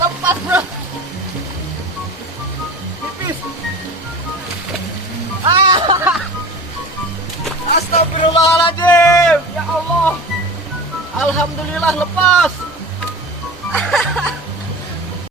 Lepas bro. Tipis. Astagfirullahaladzim. Ya Allah. Alhamdulillah lepas.